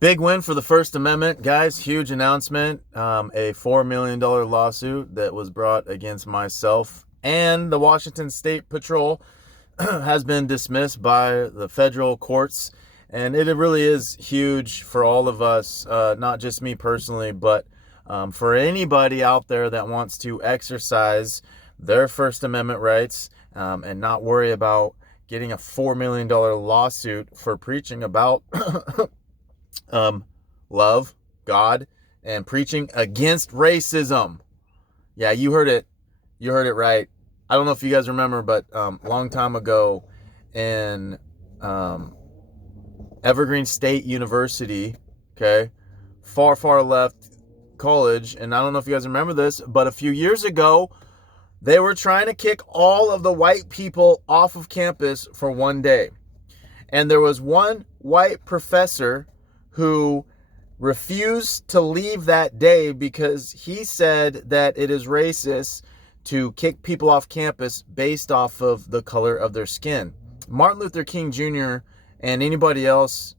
Big win for the First Amendment, guys. Huge announcement. A $4 million lawsuit that was brought against myself and the Washington State Patrol has been dismissed by the federal courts. And it really is huge for all of us, not just me personally, but for anybody out there that wants to exercise their First Amendment rights and not worry about getting a $4 million lawsuit for preaching about love, God, and preaching against racism. Yeah, you heard it. You heard it right. I don't know if you guys remember, but a long time ago in Evergreen State University, okay, far left college, and I don't know if you guys remember this, but a few years ago, they were trying to kick all of the white people off of campus for one day. And there was one white professor who refused to leave that day because he said that it is racist to kick people off campus based off of the color of their skin. Martin Luther King Jr. and anybody else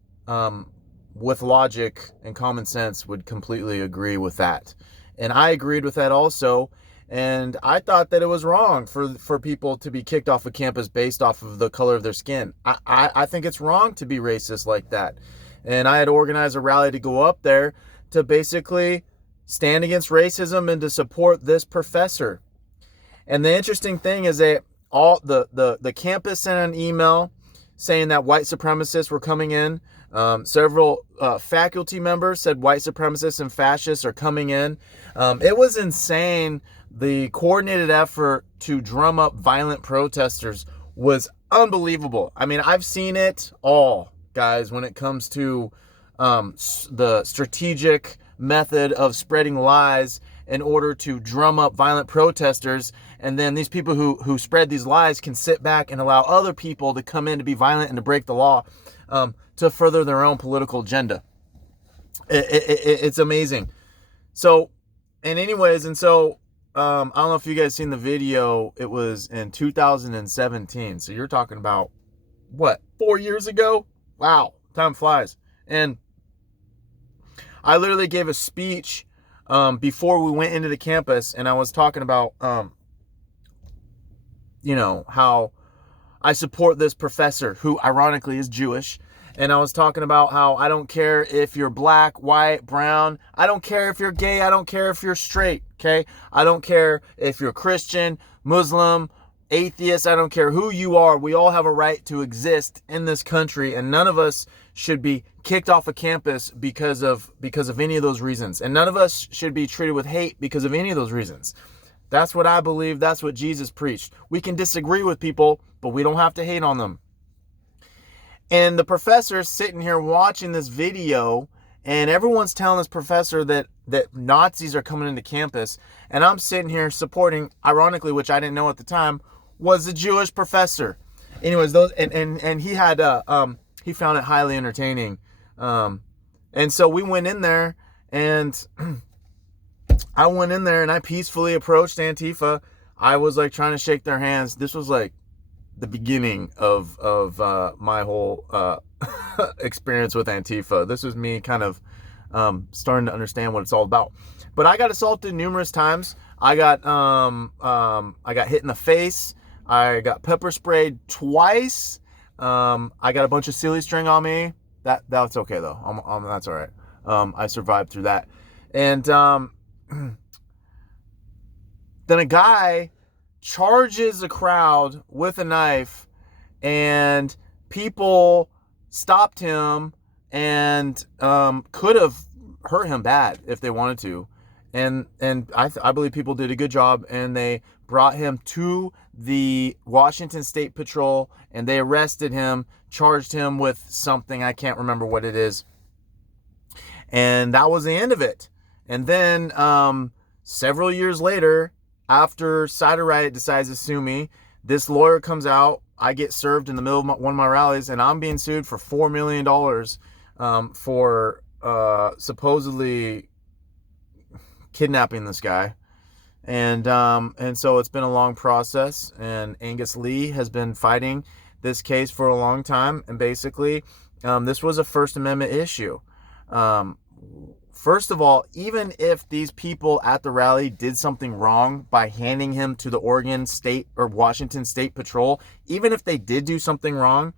with logic and common sense would completely agree with that. And I agreed with that also. And I thought that it was wrong for people to be kicked off of campus based off of the color of their skin. I think it's wrong to be racist like that. And I had organized a rally to go up there to basically stand against racism and to support this professor. And the interesting thing is that all the campus sent an email saying that white supremacists were coming in. Several faculty members said white supremacists and fascists are coming in. It was insane. The coordinated effort to drum up violent protesters was unbelievable. I mean, I've seen it all, guys, when it comes to the strategic method of spreading lies in order to drum up violent protesters. And then these people who spread these lies can sit back and allow other people to come in to be violent and to break the law to further their own political agenda. It's amazing. So, and anyways, and so I don't know if you guys seen the video. It was in 2017. So you're talking about what, 4 years ago? Wow, time flies. And I literally gave a speech before we went into the campus, and I was talking about how I support this professor who ironically is Jewish. And I was talking about how I don't care if you're black, white, brown. I don't care if you're gay. I don't care if you're straight, okay? I don't care if you're Christian, Muslim, atheist. I don't care who you are. We all have a right to exist in this country, and none of us should be kicked off of campus because of any of those reasons. And none of us should be treated with hate because of any of those reasons. That's what I believe. That's what Jesus preached. We can disagree with people, but we don't have to hate on them. And the professor's sitting here watching this video, and everyone's telling this professor that Nazis are coming into campus. And I'm sitting here supporting, ironically, which I didn't know at the time, was a Jewish professor. Anyways, those and he had he found it highly entertaining. And so we went in there, and I went in there and I peacefully approached Antifa. I was like trying to shake their hands. This was like the beginning of my whole experience with Antifa. This was me kind of starting to understand what it's all about. But I got assaulted numerous times. I got hit in the face. I got pepper sprayed twice. I got a bunch of silly string on me. That's okay though. That's all right. I survived through that. And then a guy charges a crowd with a knife, and people stopped him and could have hurt him bad if they wanted to. And I believe people did a good job, and they brought him to the Washington State Patrol, and they arrested him, charged him with something. I can't remember what it is. And that was the end of it. And then several years later, after Cider Riot decides to sue me, this lawyer comes out. I get served in the middle of one of my rallies, and I'm being sued for $4 million for supposedly kidnapping this guy. And so it's been a long process, and Angus Lee has been fighting this case for a long time. And basically, this was a First Amendment issue. First of all, even if these people at the rally did something wrong by handing him to the Oregon State or Washington State Patrol, even if they did do something wrong,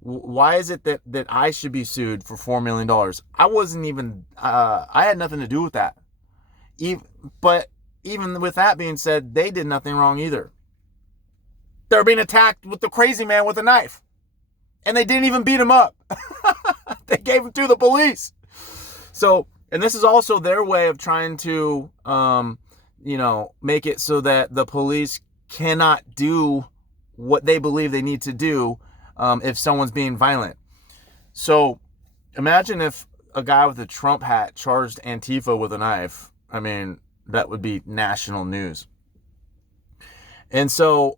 why is it that I should be sued for $4 million? I wasn't even, I had nothing to do with that. But even with that being said, they did nothing wrong either. They're being attacked with the crazy man with a knife. And they didn't even beat him up. They gave him to the police. So, and this is also their way of trying to, make it so that the police cannot do what they believe they need to do if someone's being violent. So imagine if a guy with a Trump hat charged Antifa with a knife. I mean, that would be national news. And so,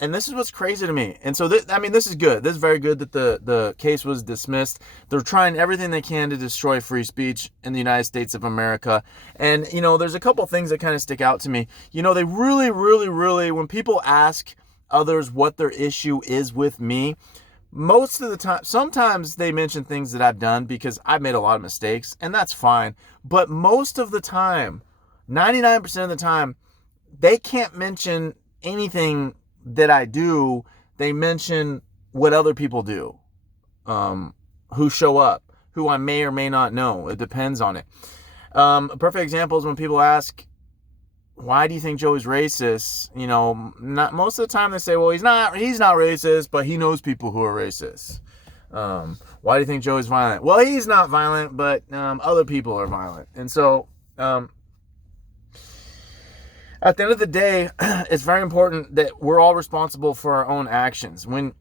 and this is what's crazy to me. And so, this is good. This is very good that the case was dismissed. They're trying everything they can to destroy free speech in the United States of America. And, there's a couple things that kind of stick out to me. They really, really, really, when people ask others what their issue is with me, most of the time, sometimes they mention things that I've done because I've made a lot of mistakes, and that's fine. But most of the time, 99% of the time, they can't mention anything that I do. They mention what other people do, who show up, who I may or may not know. It depends on it. A perfect example is when people ask, why do you think Joey's racist? Not most of the time they say, well, he's not racist, but he knows people who are racist. Why do you think Joey's violent? Well, he's not violent, but other people are violent. And so, at the end of the day, it's very important that we're all responsible for our own actions. When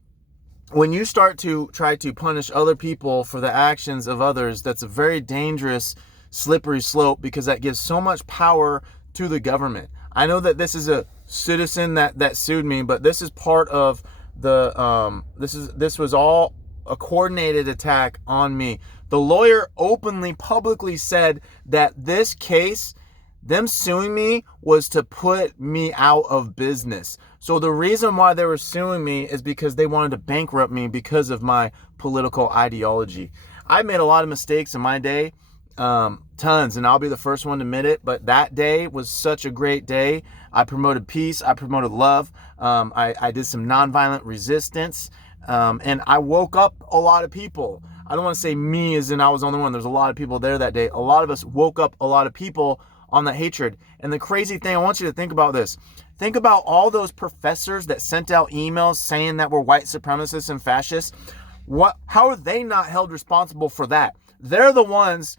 you start to try to punish other people for the actions of others, that's a very dangerous, slippery slope, because that gives so much power to the government. I know that this is a citizen that sued me, but this is part of the this was all a coordinated attack on me. The lawyer openly, publicly said that this case, them suing me, was to put me out of business. So the reason why they were suing me is because they wanted to bankrupt me because of my political ideology. I made a lot of mistakes in my day, tons, and I'll be the first one to admit it, but that day was such a great day. I promoted peace, I promoted love, I did some nonviolent resistance, and I woke up a lot of people. I don't want to say me as in I was the only one. There's a lot of people there that day. A lot of us woke up a lot of people on the hatred. And the crazy thing, I want you to think about this. Think about all those professors that sent out emails saying that we're white supremacists and fascists. How are they not held responsible for that? They're the ones.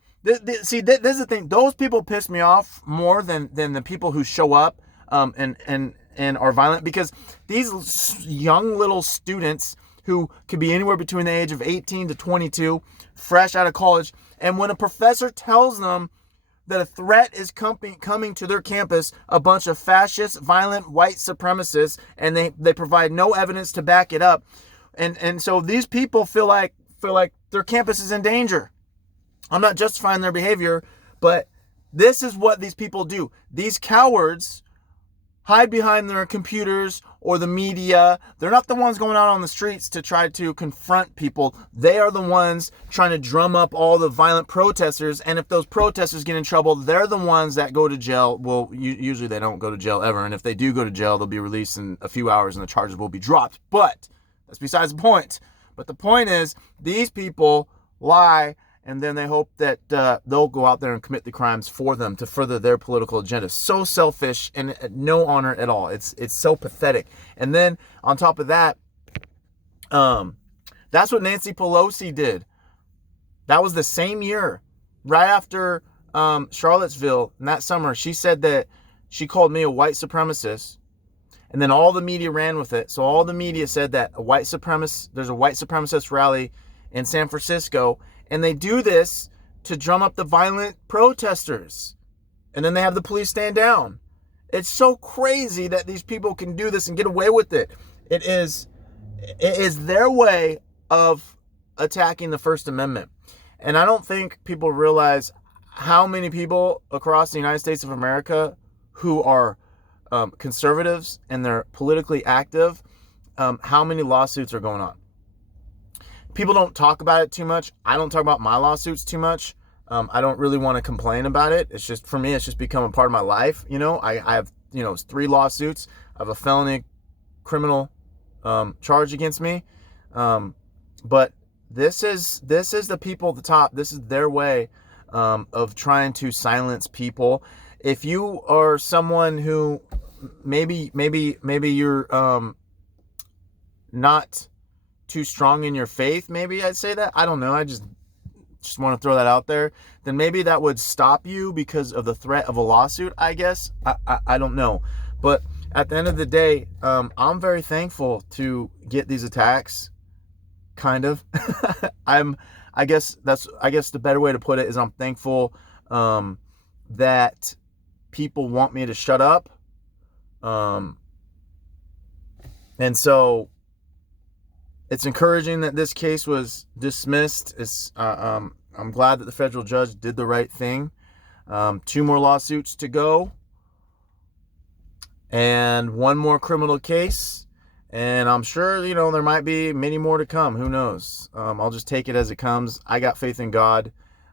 See, this is the thing. Those people piss me off more than the people who show up and are violent, because these young little students who could be anywhere between the age of 18 to 22, fresh out of college, and when a professor tells them that a threat is coming to their campus, a bunch of fascist, violent, white supremacists, and they provide no evidence to back it up. And so these people feel like their campus is in danger. I'm not justifying their behavior, but this is what these people do. These cowards hide behind their computers or the media. They're not the ones going out on the streets to try to confront people. They are the ones trying to drum up all the violent protesters. And if those protesters get in trouble, they're the ones that go to jail. Well, usually they don't go to jail ever. And if they do go to jail, they'll be released in a few hours and the charges will be dropped. But that's besides the point. But the point is, these people lie, and then they hope that they'll go out there and commit the crimes for them to further their political agenda. So selfish and no honor at all. It's so pathetic. And then on top of that, that's what Nancy Pelosi did. That was the same year, right after Charlottesville, in that summer. She said that she called me a white supremacist. And then all the media ran with it. So all the media said that there's a white supremacist rally in San Francisco. And they do this to drum up the violent protesters. And then they have the police stand down. It's so crazy that these people can do this and get away with it. It is their way of attacking the First Amendment. And I don't think people realize how many people across the United States of America who are conservatives and they're politically active, how many lawsuits are going on. people don't talk about it too much. I don't talk about my lawsuits too much. I don't really want to complain about it. It's just, for me, it's just become a part of my life. I have, 3 lawsuits. I have a felony criminal charge against me. But this is the people at the top. This is their way of trying to silence people. If you are someone who maybe you're not too strong in your faith, maybe I'd say that. I don't know. I just want to throw that out there. Then maybe that would stop you because of the threat of a lawsuit, I guess. I don't know. But at the end of the day, I'm very thankful to get these attacks. Kind of. I guess the better way to put it is I'm thankful that people want me to shut up. And so it's encouraging that this case was dismissed. I'm glad that the federal judge did the right thing. 2 more lawsuits to go, and 1 more criminal case. And I'm sure, there might be many more to come. Who knows? I'll just take it as it comes. I got faith in God.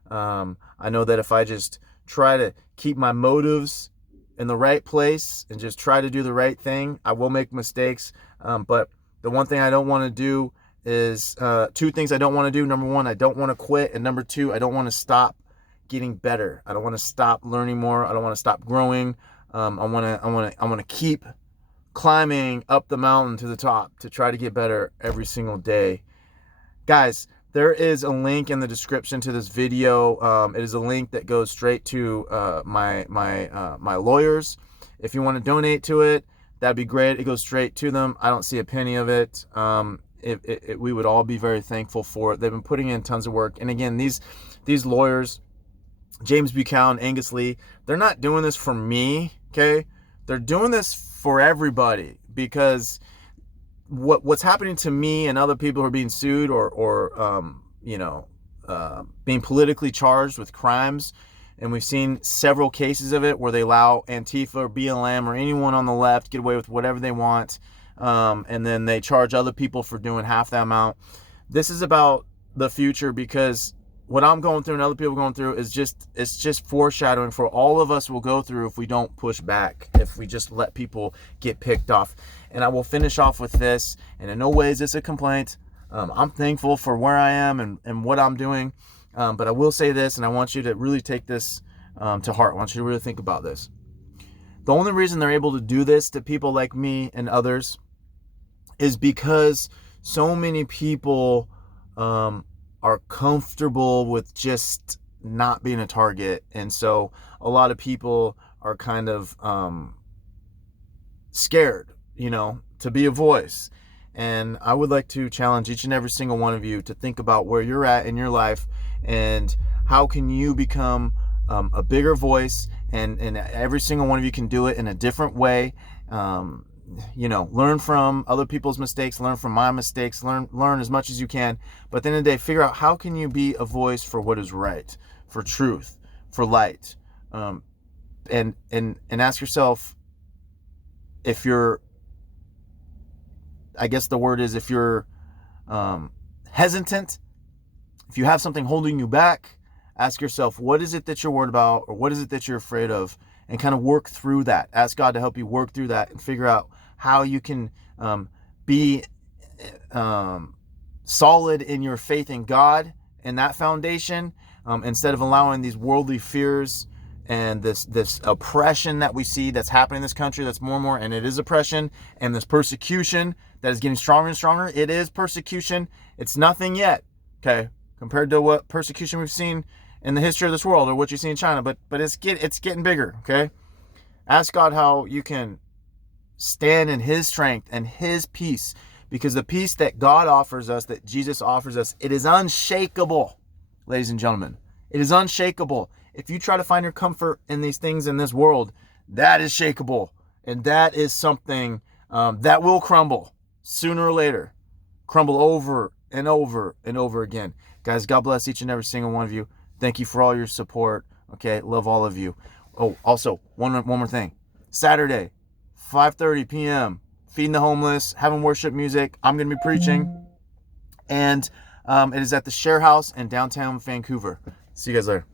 I know that if I just try to keep my motives in the right place and just try to do the right thing, I will make mistakes. But the one thing I don't want to do is 2 things I don't want to do. Number 1, I don't want to quit. And number 2, I don't want to stop getting better. I don't want to stop learning more. I don't want to stop growing. I want to keep climbing up the mountain to the top to try to get better every single day. Guys, there is a link in the description to this video. It is a link that goes straight to my lawyers. If you want to donate to it, that'd be great. It goes straight to them. I don't see a penny of it. We would all be very thankful for it. They've been putting in tons of work. And again, these lawyers, James Buchanan, Angus Lee, they're not doing this for me, okay? They're doing this for everybody, because what's happening to me and other people who are being sued or being politically charged with crimes, and we've seen several cases of it where they allow Antifa or BLM or anyone on the left get away with whatever they want, and then they charge other people for doing half that amount. This is about the future, because what I'm going through and other people going through is just foreshadowing for all of us will go through if we don't push back, if we just let people get picked off. And I will finish off with this, and in no way is this a complaint. I'm thankful for where I am and what I'm doing, but I will say this, and I want you to really take this to heart. I want you to really think about this. The only reason they're able to do this to people like me and others is because so many people are comfortable with just not being a target. And so a lot of people are kind of scared, to be a voice. And I would like to challenge each and every single one of you to think about where you're at in your life and how can you become a bigger voice, and every single one of you can do it in a different way. Learn from other people's mistakes, learn from my mistakes, learn as much as you can. But at the end of the day, figure out how can you be a voice for what is right, for truth, for light. And ask yourself, if you're, I guess the word is, if you're hesitant, if you have something holding you back, ask yourself, what is it that you're worried about, or what is it that you're afraid of? And kind of work through that. Ask God to help you work through that and figure out how you can be solid in your faith in God and that foundation, instead of allowing these worldly fears and this oppression that we see that's happening in this country, that's more and more, and it is oppression, and this persecution that is getting stronger and stronger. It is persecution. It's nothing yet, okay, compared to what persecution we've seen in the history of this world, or what you see in China, but it's getting bigger, okay? Ask God how you can stand in His strength and His peace, because the peace that God offers us, that Jesus offers us, it is unshakable, ladies and gentlemen. It is unshakable. If you try to find your comfort in these things in this world, that is shakeable, and that is something that will crumble sooner or later, crumble over and over and over again. Guys, God bless each and every single one of you. Thank you for all your support. Okay, love all of you. Oh, also, one more thing. Saturday, 5:30 p.m., feeding the homeless, having worship music. I'm going to be preaching. And It is at the Share House in downtown Vancouver. See you guys later.